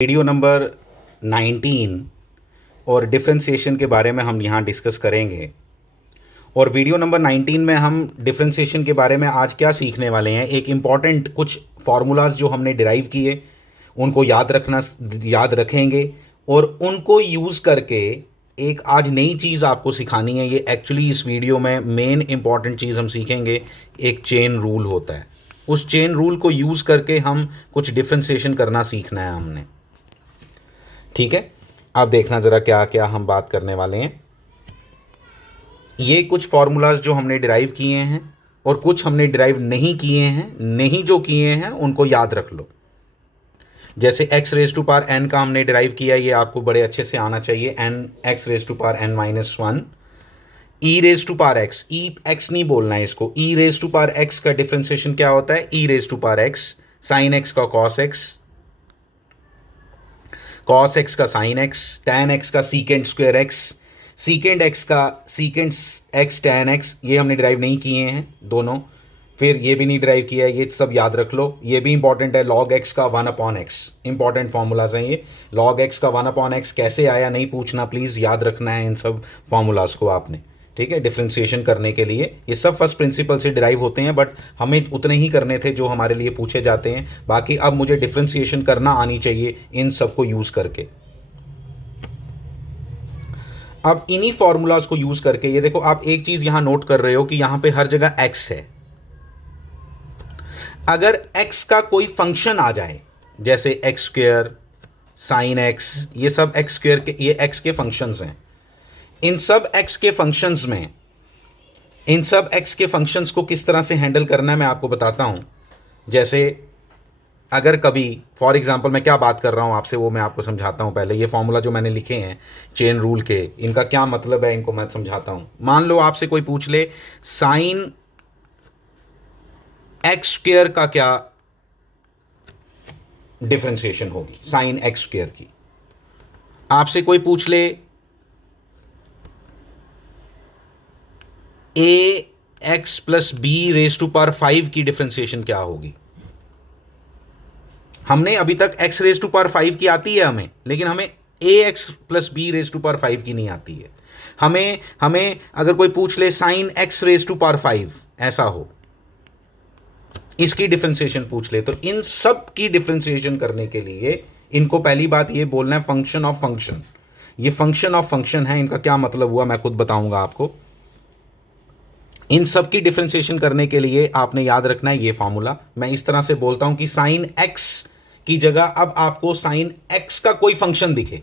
Video number 19 और differentiation के बारे में हम यहाँ डिस्कस करेंगे। और वीडियो नंबर 19 में हम डिफरेंशिएशन के बारे में आज क्या सीखने वाले हैं, एक इम्पॉर्टेंट कुछ फार्मूलाज जो हमने डिराइव किए उनको याद रखेंगे और उनको यूज़ करके एक आज नई चीज़ आपको सिखानी है। ये एक्चुअली इस वीडियो में मेन इंपॉर्टेंट चीज़ हम सीखेंगे, एक चेन रूल होता है। उस चेन रूल को यूज़ करके हम कुछ डिफरेंशिएशन करना सीखना है हमने। ठीक है, अब देखना ज़रा क्या क्या हम बात करने वाले हैं। ये कुछ फार्मूलाज जो हमने डिराइव किए हैं और कुछ हमने डिराइव नहीं किए हैं। नहीं जो किए हैं उनको याद रख लो। जैसे x raise to power n का हमने डिराइव किया, ये आपको बड़े अच्छे से आना चाहिए। x raise to power n minus 1 e raise to power x, x नहीं बोलना है इसको। e raise to power x का डिफरेंशिएशन क्या होता है? e raise to power x, sine x का cos x, cos x का sin x, tan x का secant square x, secant x का secant x tan x। ये हमने डिराइव नहीं किए हैं दोनों। फिर ये भी नहीं डिराइव किया है, ये सब याद रख लो। ये भी इंपॉर्टेंट है, log x का 1/x। इंपॉर्टेंट फार्मूलाज हैं ये। log x का 1/x कैसे आया नहीं पूछना, प्लीज़ याद रखना है इन सब फार्मूलाज को आपने। ठीक है, डिफरेंशिएशन करने के लिए ये सब फर्स्ट प्रिंसिपल से डिराइव होते हैं, बट हमें उतने ही करने थे जो हमारे लिए पूछे जाते हैं। बाकी अब मुझे डिफरेंशिएशन करना आनी चाहिए इन सब को यूज़ करके। अब इन्हीं फार्मूलाज को यूज़ करके ये देखो, आप एक चीज़ यहाँ नोट कर रहे हो कि यहाँ पे हर जगह x है। अगर x का कोई फंक्शन आ जाए, जैसे एक्स स्क्वेयर, साइन x, ये सब एक्स स्क्वेयर के, ये x के फंक्शंस हैं। इन सब x के फंक्शंस में, इन सब x के फंक्शंस को किस तरह से हैंडल करना है मैं आपको बताता हूं। जैसे अगर कभी फॉर एग्जांपल मैं क्या बात कर रहा हूं आपसे वो मैं आपको समझाता हूं। पहले ये फॉर्मूला जो मैंने लिखे हैं चेन रूल के, इनका क्या मतलब है इनको मैं समझाता हूं। मान लो आपसे कोई पूछ ले साइन एक्स स्क्वेयर का क्या डिफरेंशिएशन होगी, साइन एक्स स्क्वेयर की। आपसे कोई पूछ ले a x plus b raise to power 5 की डिफरेंशिएशन क्या होगी। हमने अभी तक x रेज टू पावर 5 की आती है हमें, लेकिन हमें a x plus b raise to power 5 की नहीं आती है। हमें अगर कोई पूछ ले sine x raise to power 5 ऐसा हो, इसकी डिफरेंशिएशन पूछ ले, तो इन सब की डिफरेंशिएशन करने के लिए इनको पहली बात ये बोलना है फंक्शन ऑफ फंक्शन। ये फंक्शन ऑफ फंक्शन है, इनका क्या मतलब हुआ मैं खुद बताऊंगा आपको। इन सब की डिफरेंशिएशन करने के लिए आपने याद रखना है ये फार्मूला। मैं इस तरह से बोलता हूं कि साइन x की जगह अब आपको साइन x का कोई फंक्शन दिखे,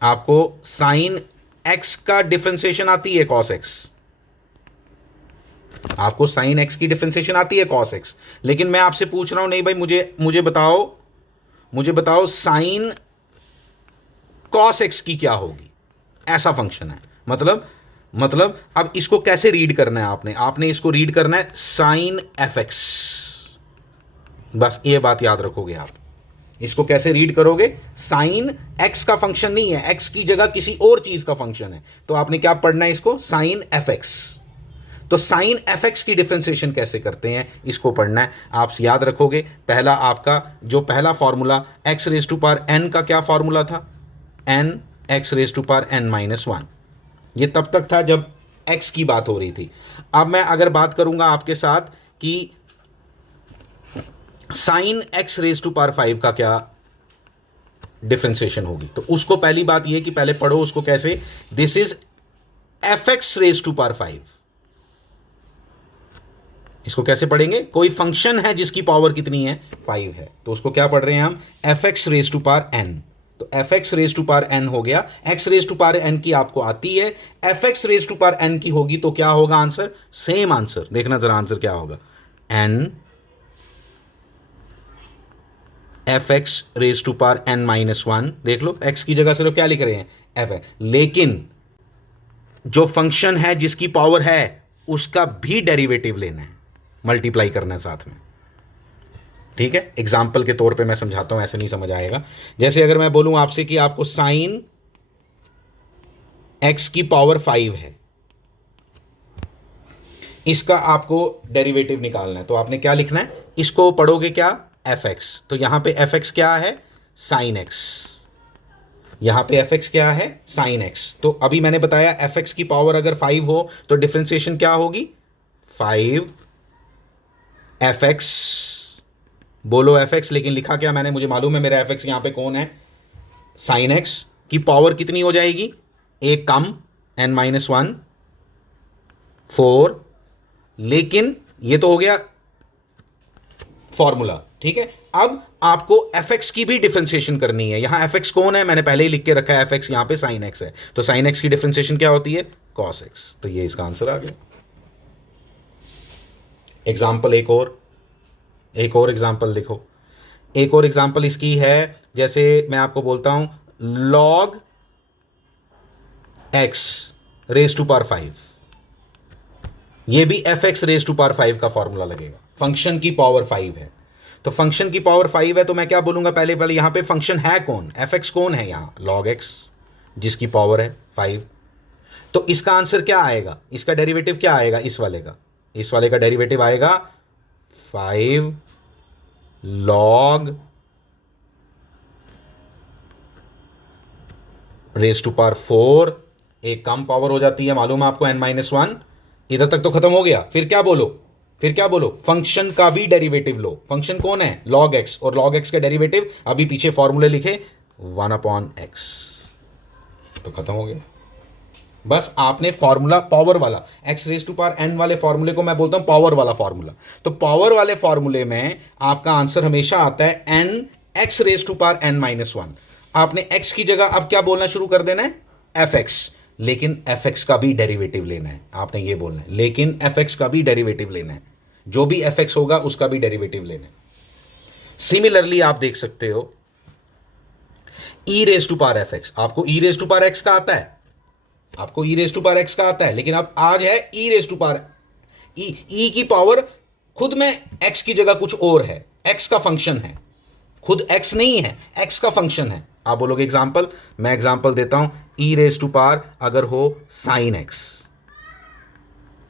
आपको साइन x का डिफरेंशिएशन आती है cos x, आपको साइन x की डिफरेंशिएशन आती है cos x, लेकिन मैं आपसे पूछ रहा हूं नहीं भाई मुझे बताओ साइन cos x की क्या होगी। ऐसा फंक्शन है। मतलब अब इसको कैसे रीड करना है आपने इसको रीड करना है साइन fx। बस ये बात याद रखोगे आप। इसको कैसे रीड करोगे? साइन x का फंक्शन नहीं है, x की जगह किसी और चीज का फंक्शन है, तो आपने क्या पढ़ना है इसको, साइन fx। तो साइन fx की डिफरेंशिएशन कैसे करते हैं इसको पढ़ना है। आप याद रखोगे पहला आपका जो पहला formula x raise to power n का क्या फॉर्मूला था, n x raise to power n minus 1। ये तब तक था जब x की बात हो रही थी। अब मैं अगर बात करूंगा आपके साथ कि sine x raise to power 5 का क्या डिफरेंशिएशन होगी, तो उसको पहली बात यह कि पहले पढ़ो उसको कैसे। This is fx raise to power 5। इसको कैसे पढ़ेंगे? कोई फंक्शन है जिसकी पावर कितनी है, 5 है, तो उसको क्या पढ़ रहे हैं हम, fx raise to power n। तो fx raise to power n हो गया। x raise to power n की आपको आती है, fx raise to power n की होगी, तो क्या होगा आंसर, सेम आंसर। देखना जरा आंसर क्या होगा, n fx raise to power n minus 1। देख लो x की जगह सिर्फ क्या लिख रहे हैं, f, लेकिन जो फंक्शन है जिसकी पावर है उसका भी डेरिवेटिव लेना है, मल्टीप्लाई करना है साथ में। ठीक है, एग्जाम्पल के तौर पे मैं समझाता हूं, ऐसे नहीं समझ आएगा। जैसे अगर मैं बोलूं आपसे कि आपको साइन x की पावर 5 है, इसका आपको डेरिवेटिव निकालना है, तो आपने क्या लिखना है, इसको पढ़ोगे क्या, fx। तो यहां पे fx क्या है, साइन एक्स, यहां पे एफ एक्स क्या है, साइन एक्स। तो अभी मैंने बताया एफ एक्स की पावर अगर 5 हो तो डिफ्रेंसिएशन क्या होगी, 5 एफ एक्स। बोलो एफ एक्स, लेकिन लिखा क्या मैंने, मुझे मालूम है मेरा एफ एक्स यहां पे कौन है, साइन एक्स की पावर कितनी हो जाएगी, एक कम, n-1 4, लेकिन ये तो हो गया फॉर्मूला, ठीक है। अब आपको एफ एक्स की भी डिफरेंशिएशन करनी है। यहां एफ एक्स कौन है, मैंने पहले ही लिख के रखा है, एफ एक्स यहां पे साइन एक्स है, तो साइन एक्स की डिफरेंशिएशन क्या होती है, कॉस एक्स। तो ये इसका आंसर आ गया। एग्जाम्पल एक और एग्जाम्पल लिखो। एक और एग्जाम्पल इसकी है, जैसे मैं आपको बोलता हूं log x raise to power 5, ये भी f x raise to power 5 का फॉर्मूला लगेगा। फंक्शन की पावर 5 है, तो फंक्शन की पावर 5 है, तो मैं क्या बोलूंगा, पहले पहले यहां पे फंक्शन है कौन, एफ एक्स कौन है यहां, log x जिसकी पावर है 5। तो इसका आंसर क्या आएगा, इसका डेरिवेटिव क्या आएगा, इस वाले का डेरिवेटिव आएगा 5 log रेज टू पावर 4, एक कम पावर हो जाती है, मालूम है आपको, n-1। इधर तक तो खत्म हो गया। फिर क्या बोलो, फंक्शन का भी डेरिवेटिव लो। फंक्शन कौन है, log x, और log x का डेरिवेटिव अभी पीछे फॉर्मूले लिखे 1/x, तो खत्म हो गया। बस आपने फॉर्मूला पावर वाला, x raise to power n वाले फॉर्मूले को मैं बोलता हूं पावर वाला फॉर्मूला। तो पावर वाले फॉर्मूले में आपका आंसर हमेशा आता है n x raise to power n-1। आपने x की जगह अब क्या बोलना शुरू कर देना है, एफ एक्स, लेकिन एफ एक्स का भी डेरिवेटिव लेना है। आपने ये बोलना है, लेकिन एफ एक्स का भी डेरिवेटिव लेना है, जो भी एफ एक्स होगा उसका भी डेरिवेटिव लेना है। सिमिलरली आप देख सकते हो e raise to power f x, आपको e raise to power x का आता है, आपको e raise to power x का आता है, लेकिन अब आज है e raise to power e की पावर खुद में एक्स की जगह कुछ और है, एक्स का फंक्शन है, खुद एक्स नहीं है, एक्स का फंक्शन है। आप बोलोगे एग्जाम्पल, मैं एग्जाम्पल देता हूं, ई रेज टू पावर अगर हो sine x,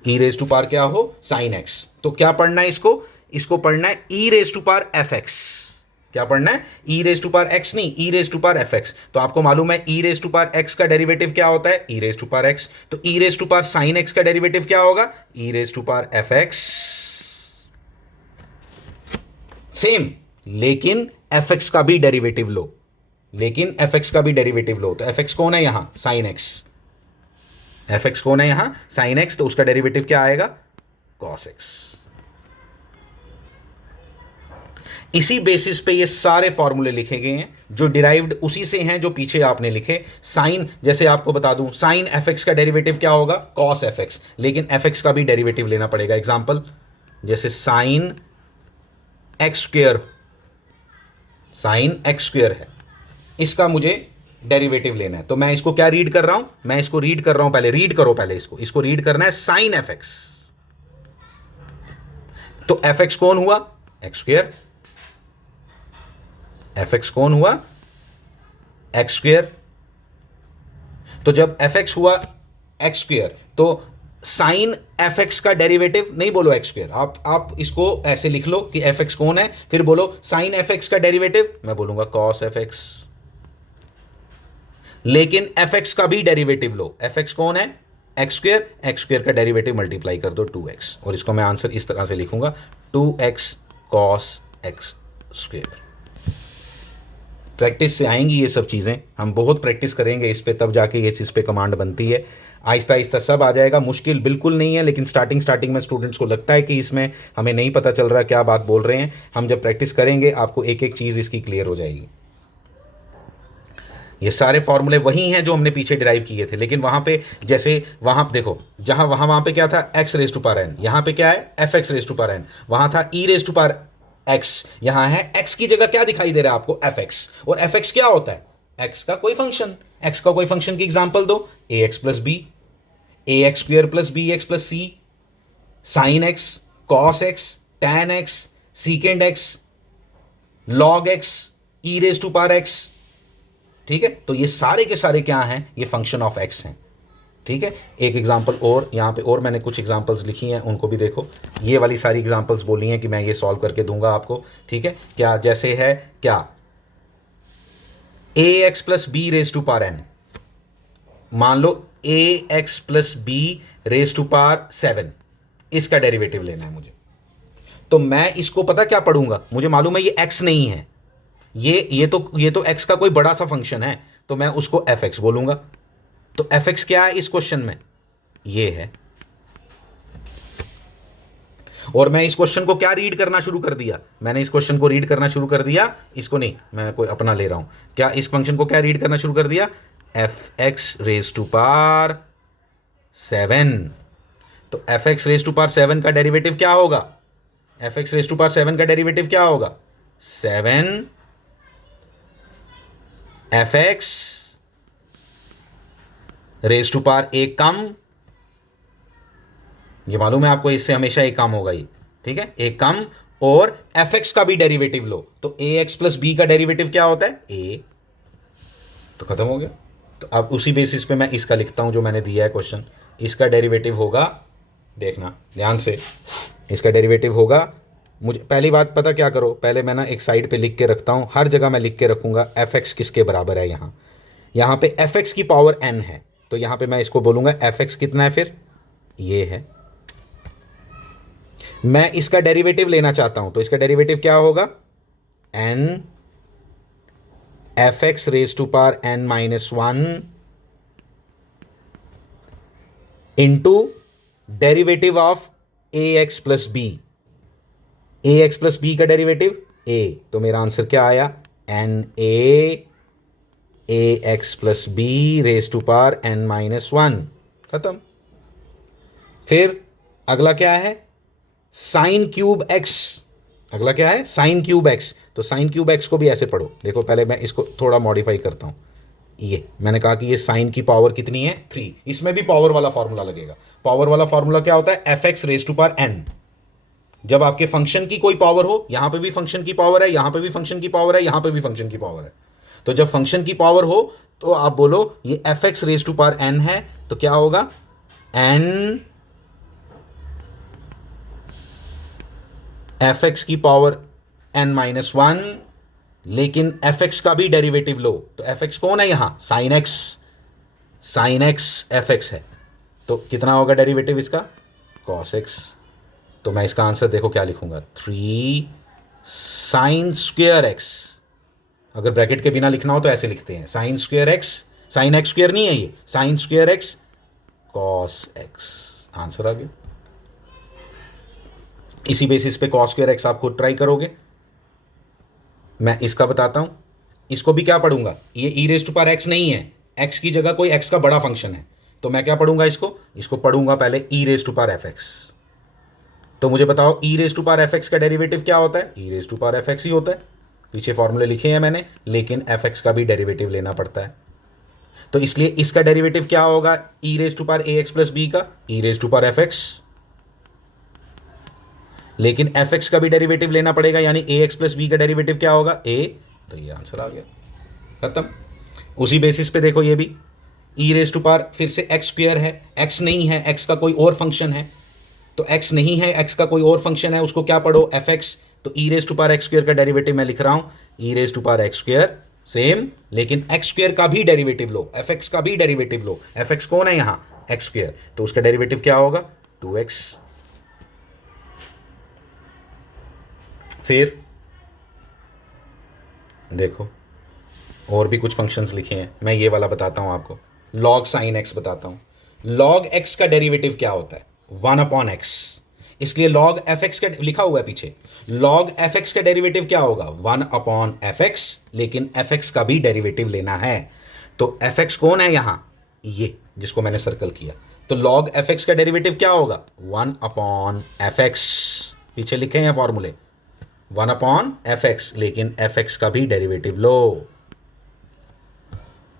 e raise to power क्या हो, साइन एक्स, तो क्या पढ़ना है इसको पढ़ना है e raise to power f x. क्या पढ़ना है, e raise to power x नहीं, e raise to power f x. तो आपको मालूम है e raise to power x का डेरिवेटिव क्या होता है, e raise to power x. तो e raise to power sine x का डेरिवेटिव क्या होगा, e raise to power f x. Same, लेकिन एफ एक्स का भी डेरिवेटिव लो, तो एफ एक्स कौन है यहां, साइन एक्स, एफ एक्स कौन है यहां, साइन एक्स, तो उसका डेरिवेटिव क्या आएगा, कॉस एक्स। इसी बेसिस पे ये सारे फॉर्मूले लिखे गए हैं, जो डिराइव्ड उसी से हैं जो पीछे आपने लिखे। साइन, जैसे आपको बता दूं, साइन एफ एक्स का डेरिवेटिव क्या होगा, कॉस एफ एक्स, लेकिन एफ एक्स का भी डेरिवेटिव लेना पड़ेगा। एग्जांपल, जैसे साइन एक्स स्क्वेयर है, इसका मुझे डेरिवेटिव लेना है, तो मैं इसको क्या रीड कर रहा हूं, मैं इसको रीड कर रहा हूं, पहले रीड करो, पहले इसको रीड करना है साइन एफ एक्स। तो एफ एक्स कौन हुआ, एक्स स्क्वेयर, एफ एक्स कौन हुआ, एक्स स्क्वेयर। तो जब एफ एक्स हुआ एक्स स्क्वेयर, तो साइन एफ एक्स का डेरिवेटिव नहीं बोलो एक्स स्क्वेयर, आप इसको ऐसे लिख लो कि एफ एक्स कौन है, फिर बोलो साइन एफ एक्स का डेरिवेटिव, मैं बोलूंगा कॉस एफ एक्स, लेकिन एफ एक्स का भी डेरिवेटिव लो। एफ एक्स कौन है, एक्स स्क्वेयर का डेरिवेटिव मल्टीप्लाई कर दो 2x, और इसको मैं आंसर इस तरह से लिखूंगा 2x cos x square. Practice से आएंगी ये सब चीज़ें, हम बहुत प्रैक्टिस करेंगे इस पे, तब जाके ये चीज़ पे कमांड बनती है। आहिस्ता आहिस्ता सब आ जाएगा, मुश्किल बिल्कुल नहीं है, लेकिन स्टार्टिंग में स्टूडेंट्स को लगता है कि इसमें हमें नहीं पता चल रहा क्या बात बोल रहे हैं। हम जब प्रैक्टिस करेंगे आपको एक एक चीज़ इसकी क्लियर हो जाएगी। ये सारे फॉर्मूले वही हैं जो हमने पीछे डिराइव किए थे, लेकिन वहाँ पे जैसे वहाँ देखो, जहाँ वहाँ पे क्या था, x raise to power n, यहाँ पे क्या है, f x raise to power n, वहाँ था e raise to power x, यहाँ है एक्स की जगह क्या दिखाई दे रहा है आपको, एफ एक्स। और एफ एक्स क्या होता है, एक्स का कोई फंक्शन, एक्स का कोई फंक्शन की एग्जाम्पल दो, a x plus b, a x square plus b x plus c, sine x, cos x, tan x, secant x, log x, e raise to power x. ठीक है, तो ये सारे के सारे क्या हैं, ये फंक्शन ऑफ एक्स हैं। ठीक है, एक एग्जांपल और यहाँ पे, और मैंने कुछ एग्जांपल्स लिखी हैं, उनको भी देखो। ये वाली सारी एग्जांपल्स बोली हैं कि मैं ये सॉल्व करके दूंगा आपको। ठीक है, क्या जैसे है क्या, a x plus b raise to power n, मान लो a x plus b raise to power 7, इसका डेरिवेटिव लेना है मुझे। तो मैं इसको पता क्या पढ़ूंगा, मुझे मालूम है ये x नहीं है, ये तो x का कोई बड़ा सा फंक्शन है, तो मैं उसको fx बोलूंगा। तो fx क्या है इस क्वेश्चन में, ये है। और मैं इस क्वेश्चन को क्या रीड करना शुरू कर दिया, मैंने इस क्वेश्चन को रीड करना शुरू कर दिया, इसको नहीं, मैं कोई अपना ले रहा हूं, क्या इस फंक्शन को क्या रीड करना शुरू कर दिया, fx रेज टू पावर 7। तो fx रेज टू पावर 7 का डेरिवेटिव क्या होगा, fx रेज टू पावर 7 का डेरिवेटिव क्या होगा, 7 fx रेज टू पावर एक कम, ये मालूम है आपको, इससे हमेशा एक काम होगा ये, ठीक है, एक कम, और fx का भी डेरिवेटिव लो, तो ax प्लस b का डेरिवेटिव क्या होता है, a, तो खत्म हो गया। तो अब उसी बेसिस पे मैं इसका लिखता हूं जो मैंने दिया है क्वेश्चन, इसका डेरिवेटिव होगा, देखना ध्यान से, इसका डेरिवेटिव होगा, मुझे पहली बात पता क्या करो, पहले मैं ना एक साइड पे लिख के रखता हूं, हर जगह मैं लिख के रखूंगा fx किसके बराबर है, यहां पे fx की पावर n है, तो यहां पे मैं इसको बोलूंगा fx कितना है, फिर ये है। मैं इसका डेरिवेटिव लेना चाहता हूं, तो इसका डेरिवेटिव क्या होगा, n fx raise to power n minus 1 into derivative of ax plus b, ax plus b का डेरिवेटिव a, तो मेरा आंसर क्या आया, n a ax plus b raise to power n minus 1, खत्म। फिर अगला क्या है, साइन क्यूब एक्स, अगला क्या है, साइन क्यूब एक्स, तो साइन क्यूब एक्स को भी ऐसे पढ़ो, देखो पहले मैं इसको थोड़ा मॉडिफाई करता हूं, ये मैंने कहा कि ये साइन की पावर कितनी है 3, इसमें भी पावर वाला फॉर्मूला लगेगा। पावर वाला फॉर्मूला क्या होता है, f x raise to power n, जब आपके फंक्शन की कोई पावर हो, यहां पे भी फंक्शन की पावर है, यहां पे भी फंक्शन की पावर है, यहां पे भी फंक्शन की पावर है, तो जब फंक्शन की पावर हो तो आप बोलो ये f x raise to power n है, तो क्या होगा, एन एफ एक्स की पावर एन माइनस 1, लेकिन एफ एक्स का भी डेरिवेटिव लो, तो एफ एक्स कौन है यहां, sine x, sine x F x है, तो कितना होगा डेरिवेटिव इसका, कॉस एक्स। तो मैं इसका आंसर देखो क्या लिखूंगा, 3 साइन स्क्वेयर एक्स, अगर ब्रैकेट के बिना लिखना हो तो ऐसे लिखते हैं, sine square x, sine x square नहीं है ये, sine square x cos x, answer आ गया। इसी बेसिस पे कॉस स्क्वायर एक्स आप खुद ट्राई करोगे। मैं इसका बताता हूं, इसको भी क्या पढ़ूंगा, ये ई रेज टू पावर एक्स नहीं है, एक्स की जगह कोई एक्स का बड़ा फंक्शन है, तो मैं क्या पढ़ूंगा, इसको पढ़ूंगा पहले e raise to power f x. तो मुझे बताओ e raise to power f x का डेरिवेटिव क्या होता है, e raise to power f x ही होता है, पीछे फॉर्मूले लिखे हैं मैंने, लेकिन एफ एक्स का भी डेरिवेटिव लेना पड़ता है, तो इसलिए इसका डेरिवेटिव क्या होगा, e raise to power a x plus b का, e raise to power f x, लेकिन एफ एक्स का भी डेरिवेटिव लेना पड़ेगा, यानी ए एक्स प्लस बी का डेरिवेटिव क्या होगा, ए, तो ये आंसर आ गया, खत्म। उसी बेसिस पे देखो ये भी ई रेज टू पावर फिर से एक्स स्क्वेयर है, एक्स नहीं है, एक्स का कोई और फंक्शन है, तो एक्स नहीं है, एक्स का कोई और फंक्शन है, उसको क्या पढ़ो, एफ एक्स, तो e raise to power x square का डेरिवेटिव मैं लिख रहा हूं, e raise to power x square same, लेकिन एक्स स्क्वेयर का भी डेरिवेटिव लो, एफ एक्स का भी डेरिवेटिव लो, एफ एक्स कौन है यहां, एक्स स्क्वेयर, तो उसका डेरिवेटिव क्या होगा, 2x। फिर देखो और भी कुछ फंक्शंस लिखे हैं, मैं ये वाला बताता हूं आपको, लॉग साइन एक्स बताता हूं, लॉग एक्स का डेरिवेटिव क्या होता है, 1/x, इसलिए लॉग एफ एक्स का लिखा हुआ है पीछे, लॉग एफ एक्स का डेरिवेटिव क्या होगा, 1/fx, लेकिन एफ एक्स का भी डेरिवेटिव लेना है, तो एफ एक्स कौन है यहां, ये जिसको मैंने सर्कल किया, तो लॉग एफ एक्स का डेरिवेटिव क्या होगा, 1/fx, पीछे लिखे हैं फॉर्मूले, 1/fx, लेकिन fx का भी डेरिवेटिव लो,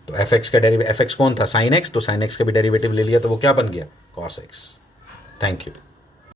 तो fx का डेरिवेटिव, fx कौन था, sin x, तो sin x का भी डेरिवेटिव ले लिया, तो वो क्या बन गया, cos x। Thank you.